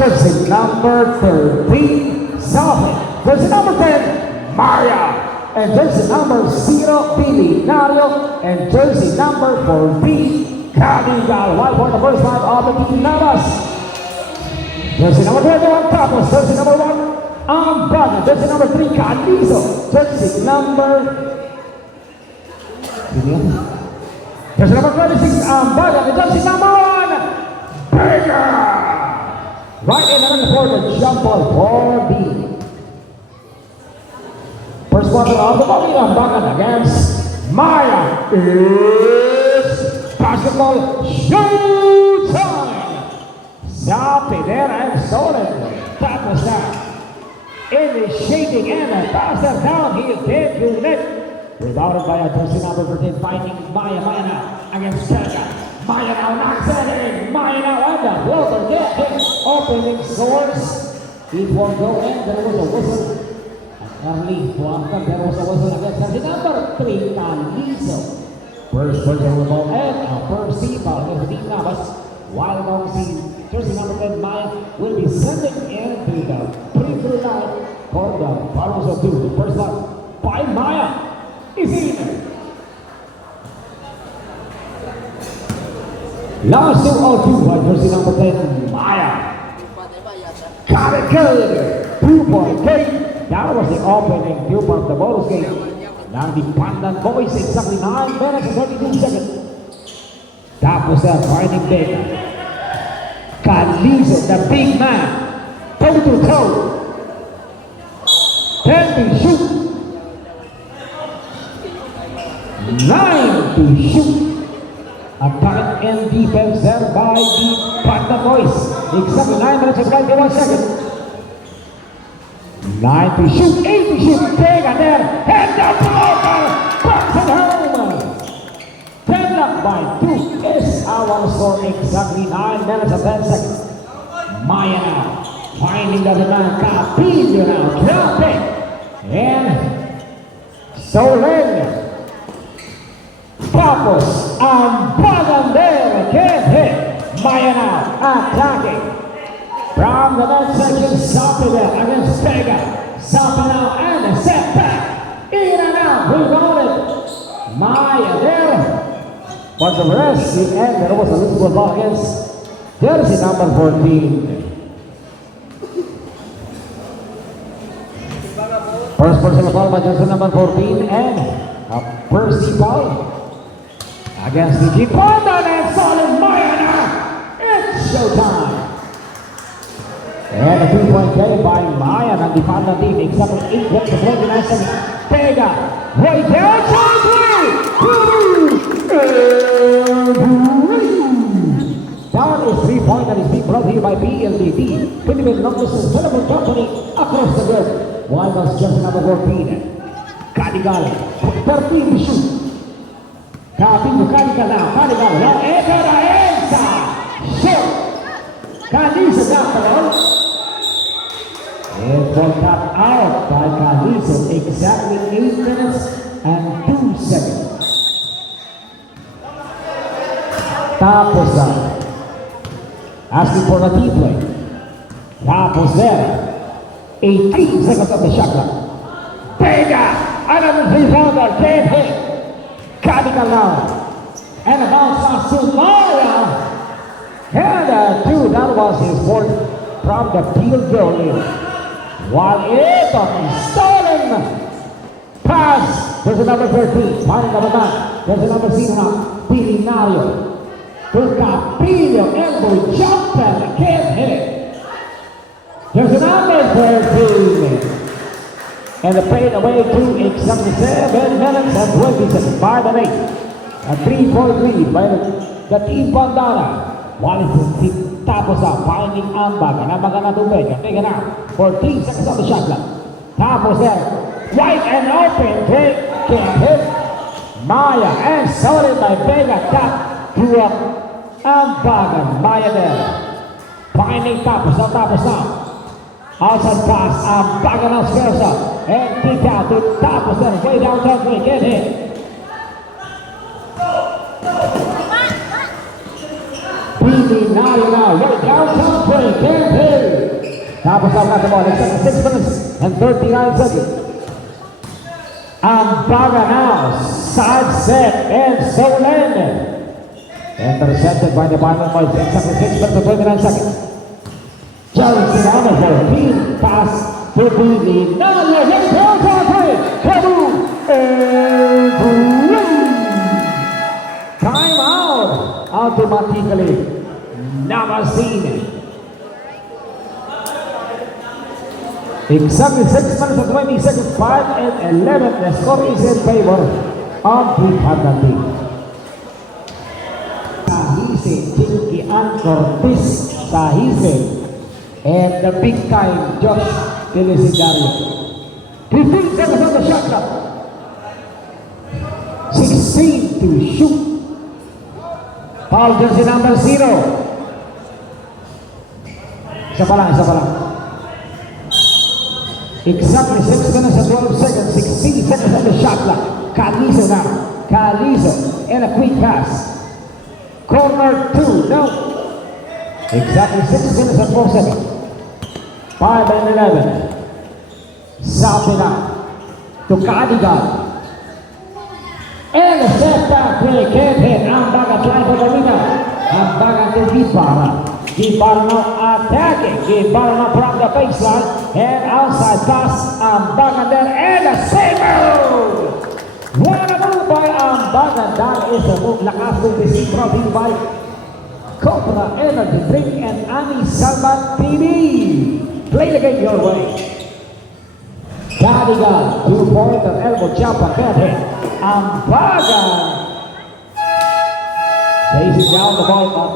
Jersey number 13, Sophie. Jersey number 10, Maria. And jersey number 0, Billy Nario. And jersey number 14, Cadigal. White for the first time of the team Navas. Jersey number 21, Tapos. Jersey number 1, Ambaga. Jersey number 3, Calizo. Jersey number... Jersey number 26, Ambaga. And jersey number 1, Baker. Right in and for the jump ball for B. First quarter of the ball, Ambaga against Maya. It's basketball showtime. Sapi there and solid. Tapos na. Initiating and a passer down. He did to net. Rebounded by a jersey number 13, finding Maya. Maya now against Serga. Maya now knocks it in. Maya now on the floater. Get hit. Opening source. It won't go in. There was a whistle. Early Tuamkan, there was a whistle against jersey number 3, Calizo. First personal ball and a first ball against the team Navas. While on scene, jersey number 10, Maya will be sending into the free-throw line for the Bottles of 2. The first one by Maya is in. Last 2-2 by jersey number 10, Maya. Got it good. 2-point game. That was the opening view of the bonus game. Now the Pandan Boys, exactly 9 minutes and 32 seconds. Tapos na finding Baker. Calizo, the big man. Toe to toe. 10 to shoot. 9 to shoot. Attack and defense there by the Pandan Boys. Exactly 9 minutes and 21 seconds. 9 to shoot, 8 to shoot, Vega there, and the blocker, backs it home. 10 up by 2 is our score, exactly 9 minutes and 10 seconds. Maya now, finding the man, Capillo now, dropping, and Solen. Tapos, Ambagan there, can't hit. Maya now, attacking. From the net section, Sapi there against Vega. Sapi now and a setback. In and out, rebounded. Maya there. But the rest, the end, there was a little ball against jersey number 14. First personal foul by jersey number 14 and a Percy foul against the Jeep Pandan and solid Maya now. It's showtime. And a 3-point game by Maya and the Pandan team, exactly 8 minutes and 29 seconds. Vega, right down to 3. That is 3-point that is being brought here by PLDT. Philippine Numbers and Telephone Company across the globe. While was jersey number 14, Cadigal, 13 to shoot. Capillo, Cadigal now, Cadigal, now, Esa, shot. Calizo got the ball. It was cut out by Calizo, exactly 8 minutes and 2 seconds. Tapos na. Asking for a team play. Tapos there. 18 seconds of the shot clock. Vega, another 3-pounder, can't hit. Cadigal now. And a bounce pass to Maya. And two, that was his fourth from the field goal in. While it on stolen pass. There's a number 13, finding number 9. There's a number 0 now, Billy Nario. To Capillo, elbow jump and can't hit. There's a number 13. And the fade away to exactly 7 minutes and 20 seconds. 5 and 8. A 3-point lead by the team Pandana. While it's tapos na, finding Ambaga. Ambaga na tubig. Take it out. 14 seconds on the shot clock. Tapos there. Wide and open. Can't hit. Maya and solid by Vega. Tap to Ambaga. Maya there. Finding tapos na. Outside pass. Ambaga now squares up. And kick out to tapos there. Way downtown. Can't hit. Billy Nario now, right downtown play, can't hit. Tapos ang nasa ball, exactly 6 minutes and 39 seconds. Ambaga now, side set and stolen. Intercepted by the Barman Boys, exactly 6 minutes and 29 seconds. Chelsea now for clean pass to Billy. Now you're hitting Kaboom! And time out! Automatically, Namasin. Exactly 6 minutes and 20 seconds, 5 and 11. The score is in favor of the Panda team. Sahise, Chinky and Cortez Sahise, and the big time Josh Telesidario. 15 seconds on the shot clock. 16 to shoot. Foul jersey number 0. Isa pa lang. Exactly 6 minutes and 12 seconds, 16 seconds on the shot clock. Calizo now. Calizo and a quick pass. Corner 2, no. Exactly 6 minutes and 4 seconds. 5 and 11. Southing out to Cadigan. And a step back play, can't hit. Ambaga trying for the winner. Ambaga to Gibara. Gibara now attacking. Gibara now from the baseline. And outside pass. Ambaga there and a single. What a move by Ambaga. That is a move. Lakas to be seen brought in by Cobra Energy Drink and Ani Salvat TV. Play the game your way. Cadigan, 2-pointer, elbow jump and bad hit. Ambaga chasing down the ball, but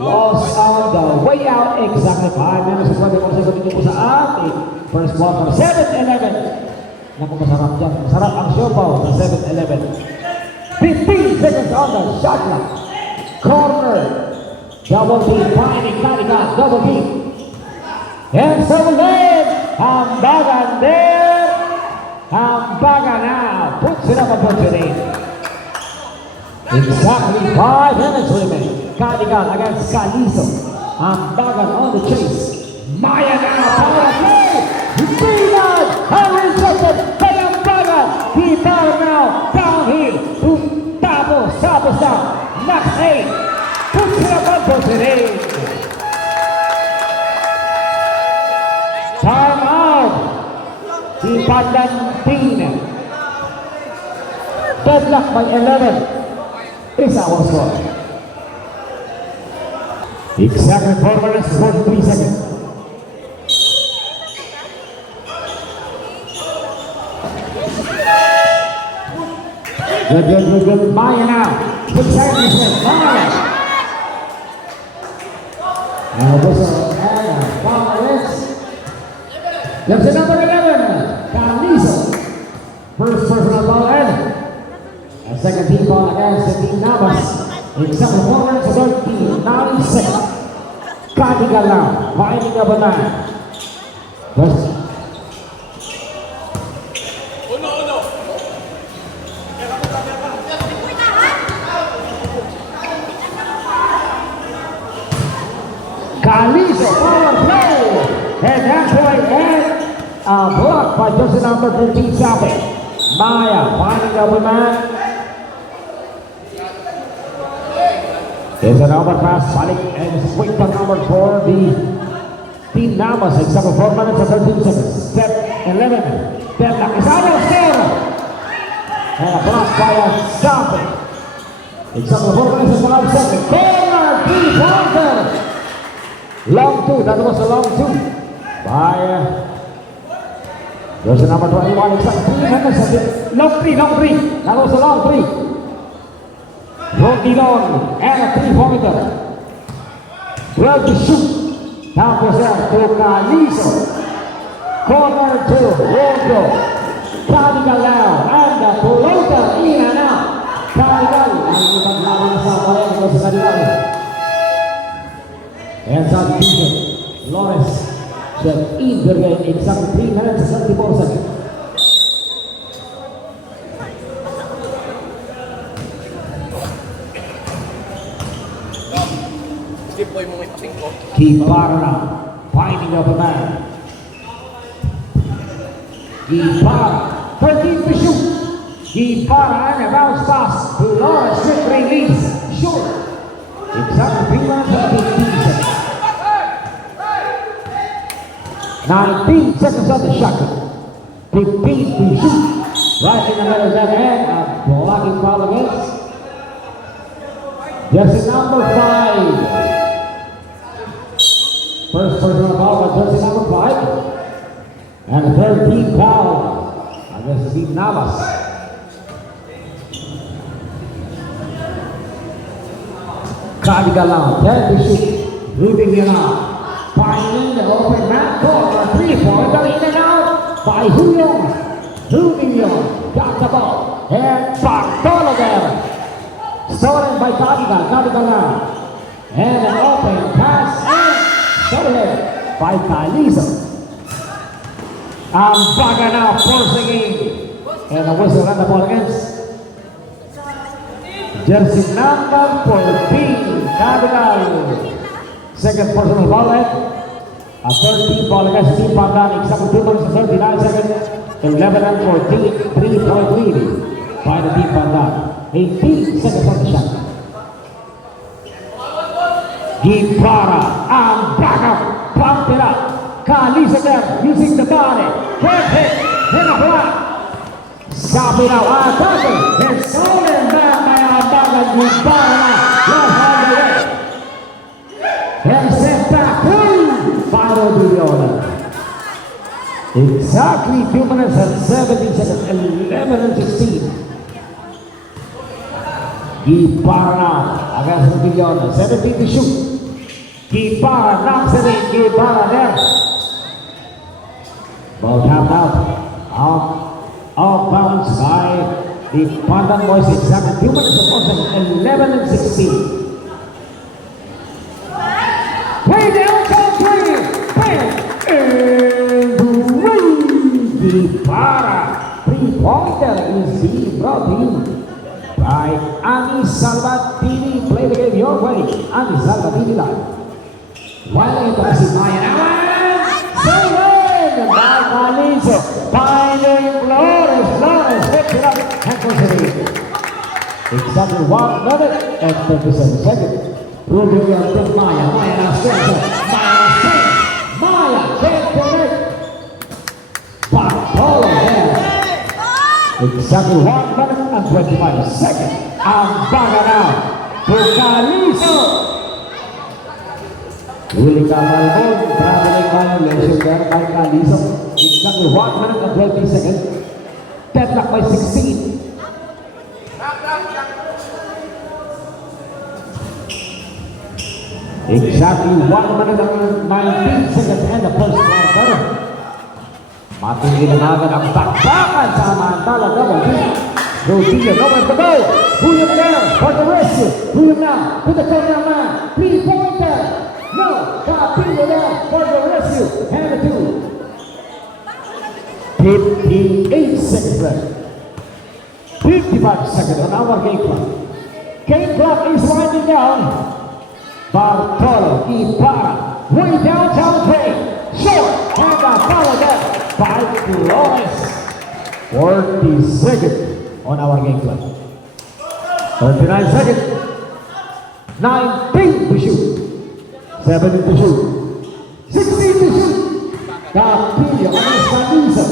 lost on the way out. Exactly 5 minutes and 21 seconds dito po sa ating first quarter. 7-11. Naku, masarap dyan. Masarap ang siopaw sa 7-11. 15 seconds on the shot clock. Corner. Double team, finding Cadigan. Double team. And so then, Ambaga there. Ambaga now puts it up and puts it in. Exactly 5 minutes remaining. Cadigan against Calizo. Ambaga on the chase. Maya now, power play. Milan, intercepted by Ambaga. He power now, downhill to Tapos down. Max 8. Puts it up and puts it in. Time out. The Pandan team. Deadlock by 11 is our score. Exactly 4 minutes and 43 seconds. Good. Maya now. 6 seconds. Maya. Now whistle and foul is. Jersey number 11, Calizo. First personal ball and a second team ball against the team Navas. Exactly 4 minutes and 39 seconds. Cadigan now, finding up a 9. Calizo, power play! And that's why blocked by jersey number 13, Sabe. Maya finding the man. There's an overpass, Sonic, and quick to number 4, the team Navas, except 4 minutes and 13 seconds. Step 11. Deadlock is out of score. And a block by a Sabe. Except 4 minutes and 5 seconds. Corner, 3-pointer. Long 2, that was a long 2. By jersey number 21, exactly 3 minutes. Long 3. That was a long 3. Rodilon and a 3-pointer. 12 to shoot. Tapos to Calizo. Corner 2, Rojo. Cadigan now, and the floater in and out. Cadigan, ang ipaglaban na sa bayan ko sa Cadigan. And substitution, Flores should end the game exactly 3 minutes and 34 seconds. Keep Barra finding up a man. Guevara, 13 to shoot. Guevara and a bounce pass to Lawrence, quick release, short. Exactly 3 minutes and 15 seconds. 19 seconds on the shot clock. 15 to shoot. Right in the middle of that hand, a blocking foul against. Jersey number 5. First personal foul by jersey number 5. And the 13th foul against Steve Navas. Kadigalan, 10 to shoot. Rudy Viana. Finding the open man corner, 3-pointer in and out by Julio. Julio got the ball and Bartolomé. Stolen by Kadigalan. And an open pass and stolen by Calizo. Baga now forcing in. And a whistle on the ball against jersey number 14, Kadigalan. Second personal foul at a 13 ball against Team Pandan, exactly 2 minutes and 39 seconds, 11 and 14, 3-point lead by the Team Pandan. 18 seconds on the shot. Guevara and Baga pumped it up. Calizo there using the body. Quick hit, hit a block. Sabi now, attacker. It's stolen back by Baga. Guevara left hand away. And sent back by Rodrigo. Exactly 2 minutes and 17 seconds, 11 and 16. Guevara against Rodrigo, 17 to shoot. Guevara knocks it in, Guevara there. Ball tapped out of bounds by the Pandan boys, exactly 2 minutes and 4 seconds, 11 and 16. Way down, top 3, bam, and Guevara. 3-pointer is being brought in by Ani Salvatini. Play the game your way, Ani Salvatini live. While ito si Maya naman, saved by Calizo, finding Flores, picks it up, and goes it in. Exactly 1 minute and 37 seconds. Rudy will Maya now stands. Maya can't connect. Bartolo there. Exactly 1 minute and 25 seconds. Baga now to Calizo. Willie Camargo traveling violation there by Calizo. Exactly 1 minute and 20 seconds. Deadlock by 16. Exactly 1 minute and 19 seconds and the first quarter. Matingin na agad ang bakbakan sa Mantala double team. Rodillo nowhere to go. Julio there for the rescue. Julio now to the corner man. 3-pointer. No. Capillo there for the rescue. And the 2. 58 seconds left. 55 seconds on our game clock. Game clock is winding down. Bartolo, Guevara, way downtown train, short, and a foul there by Flores. 40 seconds on our game clock. 39 seconds. 19 to shoot. 17 to shoot. 16 to shoot. Capillo against Calizo.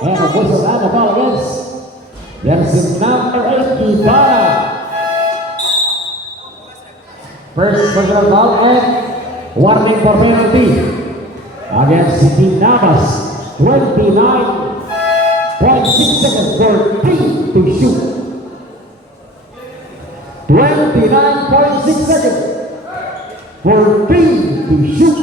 And a whistle and a ball against. There's number 8, Guevara. First personal foul and warning for penalty against Team Navas. 29.6 seconds, 13 to shoot. 29.6 seconds, 14 to shoot.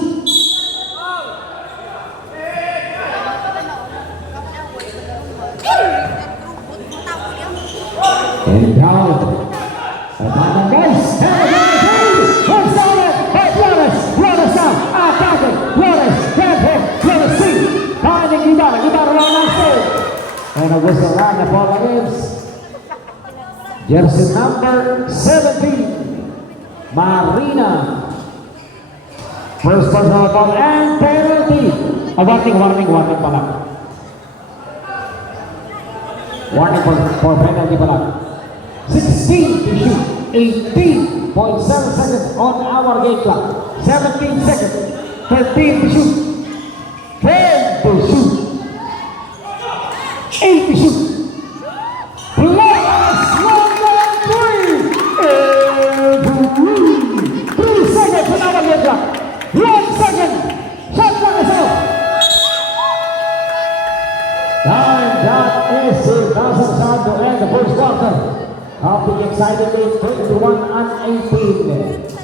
And down. Abandon guys. Flores now, attacking, Flores, can't hit, Flores see, finding Guevara around that side. And a whistle around the ball against jersey number 17, Marina. First personal foul and penalty. Warning pala. Warning for penalty pa lang. 16 to shoot. 18.7 seconds on our game clock. 17 seconds. 13 to shoot. 10 to shoot. 8 to shoot. Plus number 3. Every 3 seconds on our game clock. 1 second. Shot clock is out. And that is it. Doesn't sound to end the first quarter of the exciting game 21-18.